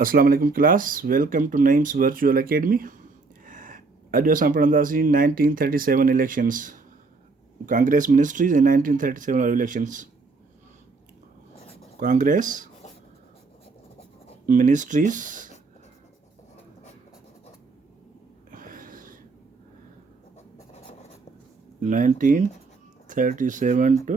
अस्सलाम वालेकुम class, welcome to Naeem's virtual academy. अॼु असां पढ़ंदासीं 1937 इलेक्शंस, कांग्रेस मिनिस्ट्रीज इन 1937 इलेक्शंस। कांग्रेस मिनिस्ट्रीज 1937 to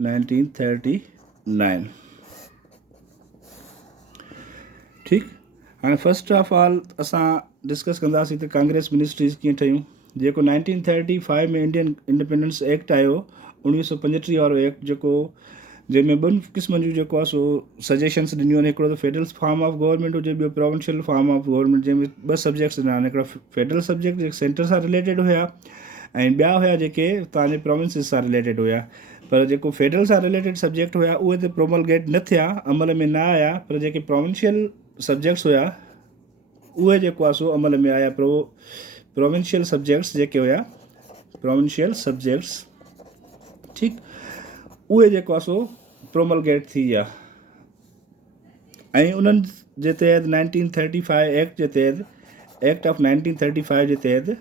1939। ठीक, हाणे फर्स्ट ऑफ ऑल असां डिस्कस कंदासीं त कांग्रेस मिनिस्ट्रीज़ कीअं ठहियूं। जेको 1935 में इंडियन इंडिपेंडेंस एक्ट आयो, 1935 वारो एक्ट, जेको जंहिंमें ॿिनि क़िस्मनि जूं जेको आहे सो सजेशन्स ॾिनियूं आहिनि। हिकिड़ो त फेडरल फॉर्म ऑफ गवर्नमेंट हुजे, ॿियो प्रोविंशियल फॉर्म ऑफ गवर्नमेंट, जंहिंमें ॿ सब्जेक्ट्स ॾिना आहिनि। हिकिड़ा फेडरल सब्जेक्ट जेके सेंटर सां रिलेटेड हुया, ऐं ॿिया हुया जेके तव्हांजे प्रोविंसिस सां रिलेटेड हुया। पर जेको फेडरल सां रिलेटेड सब्जेक्ट हुया उहे त प्रोमलगेट न थिया, अमल में न आया। पर जेके प्रोविंशियल सब्जेक्ट्स हुया उहे जेको आहे सो अमल में आया। प्रोविंशियल सब्जेक्ट्स जेके हुया, प्रोविंशियल सब्जेक्ट्स, ठीकु, उहे जेको आहे सो प्रोमलगेट थी विया। ऐं उन्हनि जे तहत 1935 एक्ट जे तहत, एक्ट ऑफ 1935 जे तहत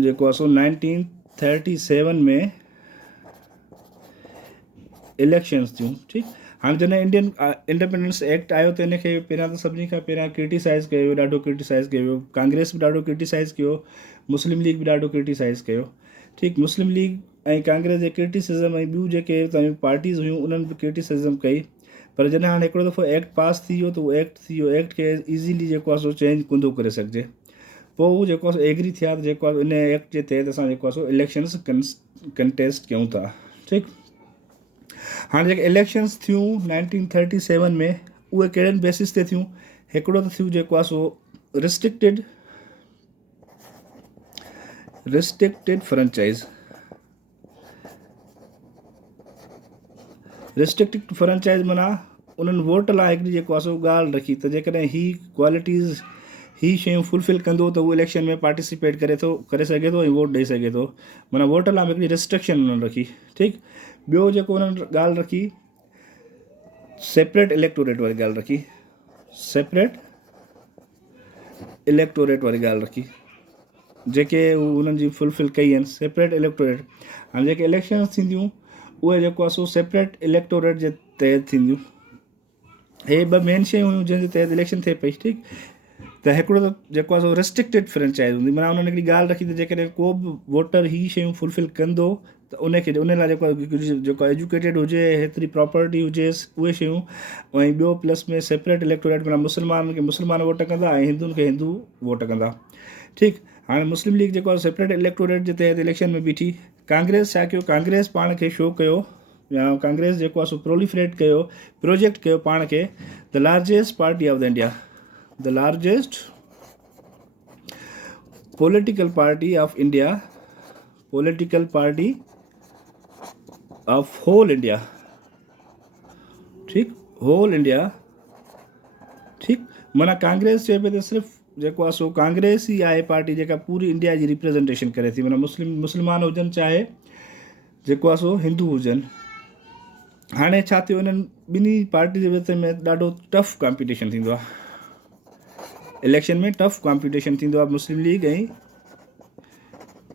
जेको आहे सो 1937 में इलेक्शंस थियूं। ठीकु, हाणे जॾहिं इंडियन इंडिपेंडेंस एक्ट आयो त हिनखे पहिरियां त सभिनी खां पहिरियां क्रिटिसाइज़ कयो, ॾाढो क्रिटिसाइज़ कयो। कांग्रेस बि ॾाढो क्रिटिसाइज़ कयो, मुस्लिम लीग बि ॾाढो क्रिटिसाइज़ कयो। ठीकु, मुस्लिम लीग ऐं कांग्रेस जे क्रिटिसिज़म ऐं ॿियूं जेके तव्हांजूं पार्टीज़ हुयूं उन्हनि बि क्रिटिसिज़म कई। पर जॾहिं हाणे हिकिड़ो दफ़ो एक्ट पास थी वियो त उहो एक्ट थी वियो। एक्ट खे ईज़ीली जेको आहे सो चेंज कोन थो करे सघिजे। पोइ उहो जेको आहे सो एग्री थिया त जेको आहे इन एक्ट जे तहत असां जेको आहे सो इलेक्शन्स कंटेस्ट कयूं था। ठीकु, हाणे जेके इलेक्शंस थियूं 1937 में उहे कहिड़नि बेसिस ते थियूं। हिकिड़ो त थियूं जेको आहे सो रिस्ट्रिक्टेड फ्रेंचाइज़। रिस्ट्रिक्टेड फ्रेंचाइज़ माना उन्हनि वोट लाइ हिकिड़ी जेको आहे सो ॻाल्हि रखी त जेकॾहिं ही क्वालिटीज़, ही शयूं फुलफिल कंदो त उहो इलेक्शन में पार्टिसिपेट करे सघे थो ऐं वोट ॾेई सघे थो। माना वोट लाइ हिकिड़ी रिस्ट्रिक्शन उन्हनि रखी। ठीकु, ॿियो जेको उन्हनि ॻाल्हि रखी, सेपरेट इलेक्टोरेट वारी ॻाल्हि रखी। सेपरेट इलेक्टोरेट वारी ॻाल्हि रखी, जेके उन्हनि जी फुलफिल कई आहिनि। सेपरेट इलेक्टोरेट, हाणे जेके इलेक्शन्स थींदियूं उहे जेको आहे सो सेपरेट इलेक्टोरेट जे तहत थींदियूं। हे ॿ मेन शयूं हुयूं जंहिंजे तहत इलेक्शन थिए पई। ठीकु, त हिकिड़ो त जेको आहे सो रिस्ट्रिक्टेड फ्रेंचाइज़ हूंदी, माना उन्हनि हिकिड़ी ॻाल्हि रखी त जेकॾहिं को बि वोटर ही शयूं फुलफिल कंदो त उन लाइ जेको एजुकेटेड हुजे, हेतिरी प्रॉपर्टी हुजेसि, उहे शयूं। ऐं ॿियो प्लस में सेपरेट इलेक्टोरेट, माना मुस्लमाननि खे मुस्लमान वोट कंदा ऐं हिंदुनि खे हिंदू वोट कंदा। ठीकु, हाणे मुस्लिम लीग जेको आहे सेपरेट इलेक्टोरेट जे तहत इलेक्शन में बीठी। कांग्रेस छा कयो, कांग्रेस पाण खे शो कयो, या कांग्रेस जेको आहे सो प्रोलिफरेट कयो, प्रोजेक्ट कयो पाण खे the largest party of the India, the largest political party of India, political party of whole India. ठीकु, होल इंडिया। ठीकु, माना कांग्रेस चए पई त सिर्फ़ु जेको आहे सो कांग्रेस ई आहे पार्टी जेका पूरी इंडिया जी रिप्रेज़ेंटेशन करे थी। माना मुस्लमान हुजनि चाहे जेको आहे सो हिंदू हुजनि। हाणे छा थियो, इन्हनि ॿिन्ही पार्टी जे विच में ॾाढो टफ कॉम्पिटिशन थींदो आहे। इलेक्शन में टफ कॉम्पिटिशन थींदो आहे, मुस्लिम लीग ऐं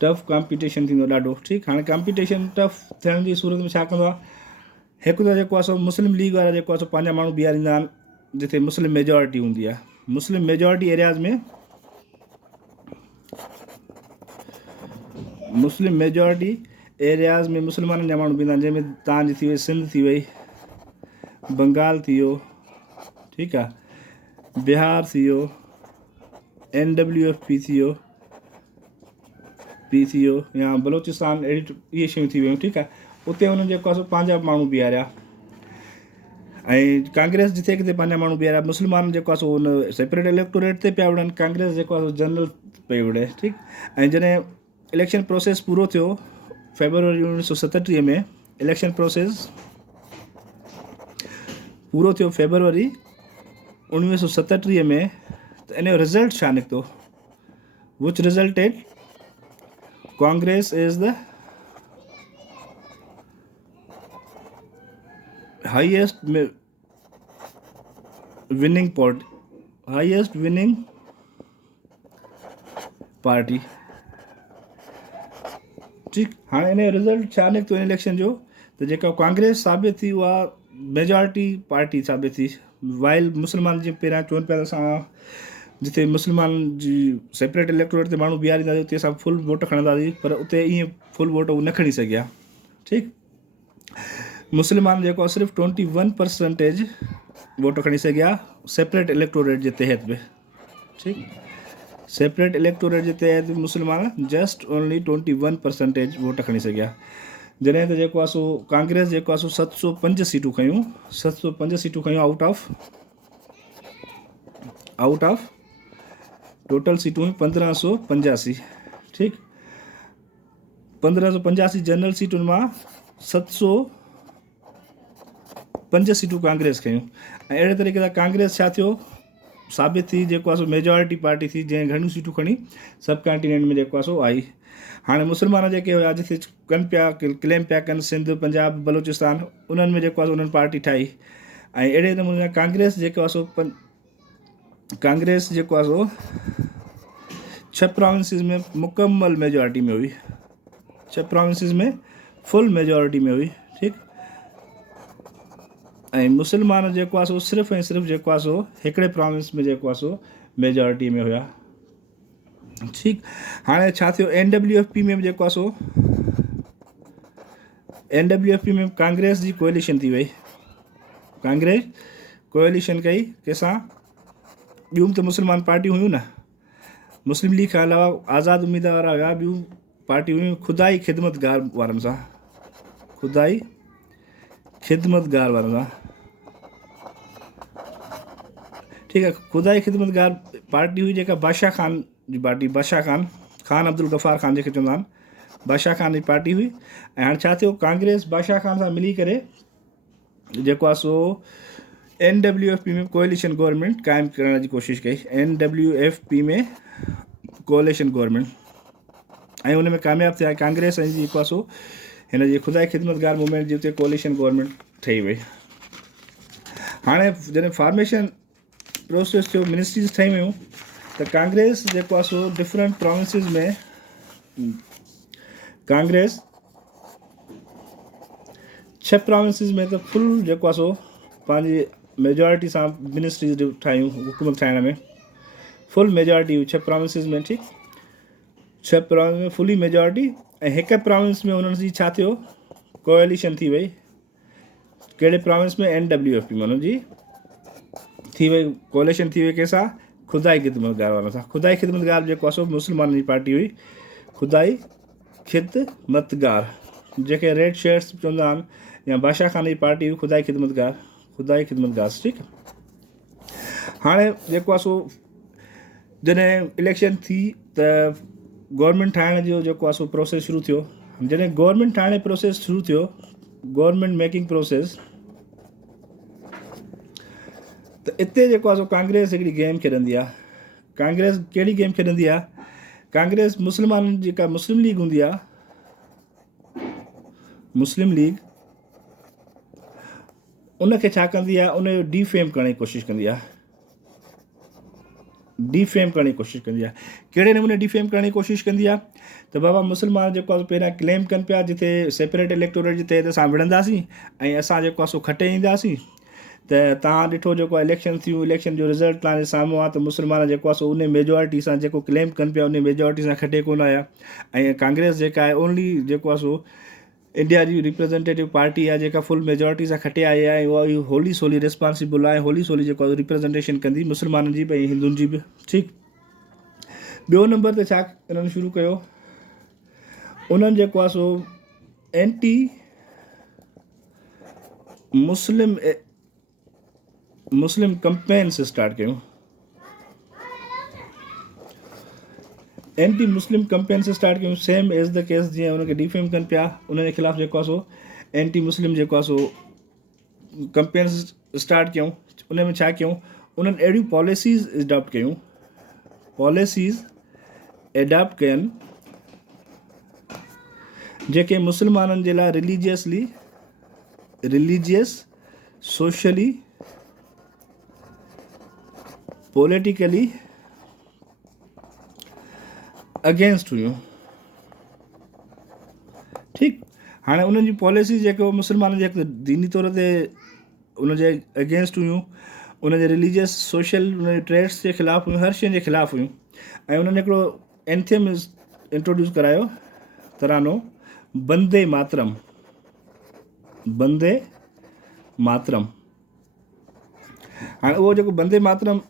टफ कॉम्पिटिशन थींदो आहे ॾाढो। ठीकु, हाणे कॉम्पिटिशन टफ थियण जी सूरत में छा कंदो आहे, हिकु त जेको आहे सो मुस्लिम लीग वारा जेको आहे सो पंहिंजा माण्हू बीहारींदा आहिनि जिथे मुस्लिम मेजॉरिटी हूंदी आहे। मुस्लिम मेजॉरिटी एरियाज़ में, मुस्लिम मेजॉरिटी एरियाज़ में मुस्लमाननि जा माण्हू बीहंदा आहिनि, जंहिंमें तव्हांजी थी वई सिंध थी वई, बंगाल थी वियो, ठीकु आहे, बिहार थी वियो, NWFP थी वियो, या बलोचिस्तान, अहिड़ी इहे शयूं थी वियूं। ठीकु आहे, उते उन्हनि जेको आहे सो पंहिंजा माण्हू बीहारिया, ऐं कांग्रेस जिथे किथे पंहिंजा माण्हू बीहारिया। मुस्लमान जेको आहे सो उन सेपरेट इलेक्टोरेट ते पिया विढ़नि, कांग्रेस जेको आहे सो जनरल पई विढ़े। ठीकु, ऐं जॾहिं इलेक्शन प्रोसेस पूरो थियो फेबरवरी 1937 में, इलेक्शन प्रोसेस पूरो थियो फेबरवरी 1937 में, त इन जो रिज़ल्ट छा निकितो, which resulted Congress is the highest winning highest winning party. ठीक, हाँ इन रिज़ल्ट छा निकितो इलेक्शन जो, त जेका कांग्रेस साबित थी उहा मेजॉरिटी पार्टी साबित थी। वाइल मुस्लमान जीअं पहिरियां चवनि पिया त असां जिते मुस्लमान जी सेपरेट इलेक्टोरेट ते माण्हू बीहारींदासीं उते असां फुल वोट खणंदासीं, पर उते ईअं फुल वोट उहे न खणी सघिया। ठीकु, मुस्लमान जेको आहे सिर्फ़ु 21% वोट खणी सघिया सेपरेट इलेक्टोरेट जे तहत बि। ठीकु, सेपरेट इलेक्टोरेट जे तहत मुस्लमान जस्ट ओनली 21% वोट खणी सघिया। जॾहिं त जेको आहे सो कांग्रेस जेको आहे सो 705 सीटूं खयूं, 705 सीटूं खयूं आउट ऑफ टोटल सीटूं 1585। ठीकु, 1585 जनरल सीटुनि मां 705 सीटूं कांग्रेस खयूं। ऐं अहिड़े तरीक़े सां कांग्रेस छा थियो, साबित थी जेको आहे सो मेजॉरिटी पार्टी थी, जंहिं घणियूं सीटूं खणी सब कॉन्टिनेंट में जेको आहे सो आई। हाणे मुस्लमान जेके हुआ जिते कनि पिया क्लेम पिया कनि सिंध पंजाब बलूचिस्तान, उन्हनि में जेको आहे सो उन्हनि पार्टी ठाही। ऐं अहिड़े नमूने कांग्रेस जेको आहे सो कांग्रेस जेको आहे सो 6 प्रोविंसिस में मुकम्मल मेजॉरिटी में हुई, 6 प्रोविंसिस में फुल मेजॉरिटी में हुई। ठीकु, ऐं मुस्लमान जेको आहे सो सिर्फ़ु ऐं सिर्फ़ु जेको आहे सो हिकिड़े प्रोविंस में जेको आहे सो मेजॉरिटी में हुया। ठीकु, हाणे छा थियो NWFP में जेको आहे सो NWFP में कांग्रेस जी कोएलिशन थी वई। कांग्रेस कोएलिशन कई कंहिंसां, ॿियूं त मुस्लमान पार्टियूं हुयूं न, मुस्लिम लीग खां अलावा आज़ाद उम्मीदवार हुया, ॿियूं पार्टियूं हुयूं खुदाई ख़िदमतगार वारनि सां, खुदाई ख़िदमतगार वारनि सां। ठीकु आहे, खुदाई ख़िदमतगार पार्टी हुई जेका बादशाह ख़ान जी पार्टी, बादशाह ख़ान अब्दुल गफ़ार ख़ान जेके चवंदा आहिनि, बादशाह ख़ान जी पार्टी हुई। ऐं हाणे छा थियो, कांग्रेस बादशाह ख़ान सां मिली करे जेको आहे सो NWFP में कोएलिशन गवर्नमेंट क़ाइमु करण जी कोशिशि कई, NWFP में कोएलिशन गवर्नमेंट, ऐं उन में कामयाबु थिया। कांग्रेस ऐं जेको आहे सो हिन जी खुदाई ख़िदमतगार मूवमेंट जी उते कोएलिशन गवर्नमेंट ठही वई। हाणे जॾहिं फॉर्मेशन प्रोसेस थियो, मिनिस्ट्रीज़ ठही वियूं, त कांग्रेस जेको आहे सो डिफरेंट प्रोविंसिस में कांग्रेस 6 प्रोविंसिस में त फुल जेको आहे सो पंहिंजी मेजॉरिटी सां मिनिस्ट्रीज़ ठाहियूं, हुकूमत ठाहिण में फुल मेजॉरिटी हुई 6 प्रोविंसिस में। ठीकु, 6 प्रोविंस में फुली मेजॉरिटी, ऐं हिकु प्रोविंस में उन्हनि जी छा थियो, कोएलिशन थी वई। कहिड़े प्रोविंस में, NWFP में उन्हनि जी थी वई कोएलिशन थी वई कंहिंसां, खुदाई ख़िदमतगार वारनि सां। खुदाई ख़िदमतगार जेको आहे सो मुस्लमाननि जी पार्टी हुई, खुदाई ख़िदमतगार, जेके रेड शर्ट्स चवंदा आहिनि, या बादशाह ख़ान जी पार्टी हुई खुदाई ख़िदमतगार। ठीकु, हाणे जेको आहे सो जॾहिं इलेक्शन थी त गवर्नमेंट ठाहिण जो जेको आहे सो प्रोसेस शुरू थियो। जॾहिं गवर्नमेंट ठाहिण जो प्रोसेस शुरू थियो, गवर्नमेंट मेकिंग प्रोसेस, त इते जेको आहे सो कांग्रेस हिकिड़ी गेम खेॾंदी आहे। कांग्रेस कहिड़ी गेम खेॾंदी आहे, कांग्रेस मुस्लमाननि जेका मुस्लिम लीग हूंदी आहे, मुस्लिम लीग उनखे छा कंदी आहे, उनजो डिफेम करण जी कोशिशि कंदी आहे। डिफेम करण जी कोशिशि कंदी आहे। कहिड़े नमूने डिफेम करण जी कोशिशि कंदी आहे, त बाबा मुस्लमान जेको आहे पहिरियां क्लेम कनि पिया जिते सेपरेट इलेक्टोरेट जे तहत असां विढ़ंदासीं ऐं असां जेको आहे सो खटे ईंदासीं, त तव्हां ॾिठो जेको इलेक्शन थियूं, इलेक्शन जो रिज़ल्ट तव्हांजे साम्हूं आहे, त मुस्लमान जेको आहे सो उन मेजॉरिटी सां जेको क्लेम कनि पिया उन मेजॉरिटी सां खटे कोन आया। ऐं कांग्रेस जेका आहे ओनली जेको आहे सो इंडिया जी रिप्रेजेंटेटिव पार्टी आहे जेका फुल मेजॉरिटी सां खटे आई आहे, ऐं उहा होली सोली रिस्पॉन्सिबल आहे, होली सोली जेको आहे रिप्रेजेंटेशन कंदी मुस्लमाननि जी बि ऐं हिंदुनि जी बि। ठीकु, ॿियो नंबर ते छा इन्हनि शुरू कयो, उन्हनि जेको आहे so anti Muslim companies start कयूं। एंटी मुस्लिम कंपेन्स स्टार्ट कयूं, सेम एज़ द केस जीअं उनखे डिफेम कनि पिया, उनजे ख़िलाफ़ु जेको आहे सो एंटी मुस्लिम जेको आहे सो कंपेन्स स्टार्ट कयूं। उन में छा कयूं, उन्हनि अहिड़ियूं पॉलिसीज़ एडॉप्ट कयूं, जेके मुस्लमाननि जे लाइ रिलीजियस, सोशली पॉलिटिकली अगेंस्ट हुयूं। ठीकु, हाणे उन्हनि जी पॉलिसी जेको मुस्लमाननि जे दीनी तौर ते उनजे अगेंस्ट हुयूं, उनजे रिलीजियस सोशल उनजे ट्रेड्स जे ख़िलाफ़ु हुयूं, हर शइ जे ख़िलाफ़ु हुयूं। ऐं उन्हनि हिकिड़ो एंथेम इंट्रोड्यूस करायो, तरानो, वंदे मातरम। वंदे मातरम। हाणे उहो जेको वंदे मातरम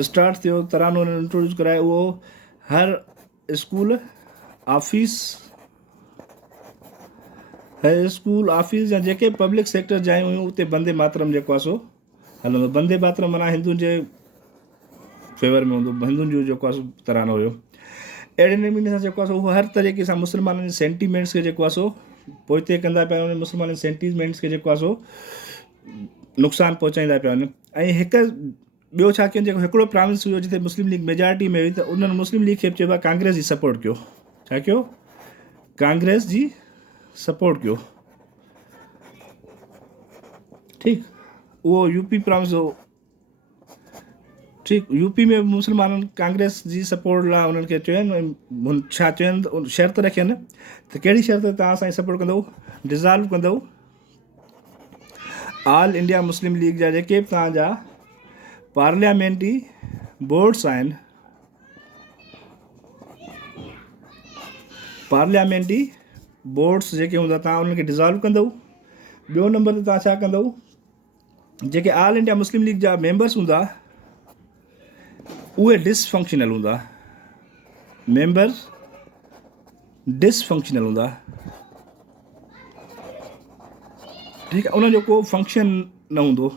स्टार्ट थियो, तरानो उन्हनि इंट्रोड्यूस करायो, उहो हर स्कूल ऑफिस या जेके पब्लिक सेक्टर जायूं हुयूं उते वंदे मातरम जेको आहे सो हलंदो। वंदे मातरम माना हिंदुनि जे फेवर में हूंदो, हिंदुनि जो जेको आहे सो तरानो हुयो। अहिड़े नमूने सां जेको आहे सो उहो हर तरीक़े सां मुस्लमाननि जे सेंटीमेंट्स खे जेको आहे सो पोइते कंदा पिया वञनि, मुस्लमाननि जे सेंटीमेंट्स खे जेको आहे सो नुक़सानु पहुचाईंदा पिया वञनि। ऐं हिकु ॿियो छा कयो, जेको हिकिड़ो प्रोविंस हुयो जिते मुस्लिम लीग मेजॉरिटी में हुई, त उन्हनि मुस्लिम लीग खे बि चइबो आहे कांग्रेस जी सपोर्ट कयो। छा कयो? कांग्रेस जी सपोर्ट कयो। ठीकु, उहो यूपी प्रोविंस हो। ठीकु, यूपी में मुस्लमाननि कांग्रेस जी सपोर्ट लाइ उन्हनि खे चयनि, छा चयनि, शर्त रखियनि त कहिड़ी शर्त तव्हां असांजी सपोर्ट कंदव, डिज़ॉल्व कंदव ऑल इंडिया मुस्लिम लीग जा जेके बि तव्हांजा पार्लियामेंट्री बोर्ड्स आहिनि, पार्लियामेंट्री बोर्ड्स जेके हूंदा तव्हां उन्हनि खे डिज़ॉल्व कंदव। ॿियो नंबर ते तव्हां छा कंदव, जेके ऑल इंडिया मुस्लिम लीग जा मेंबर्स हूंदा उहे डिसफंक्शनल हूंदा, मेंबर्स डिसफंक्शनल हूंदा। ठीकु आहे, उनजो को फंक्शन न हूंदो।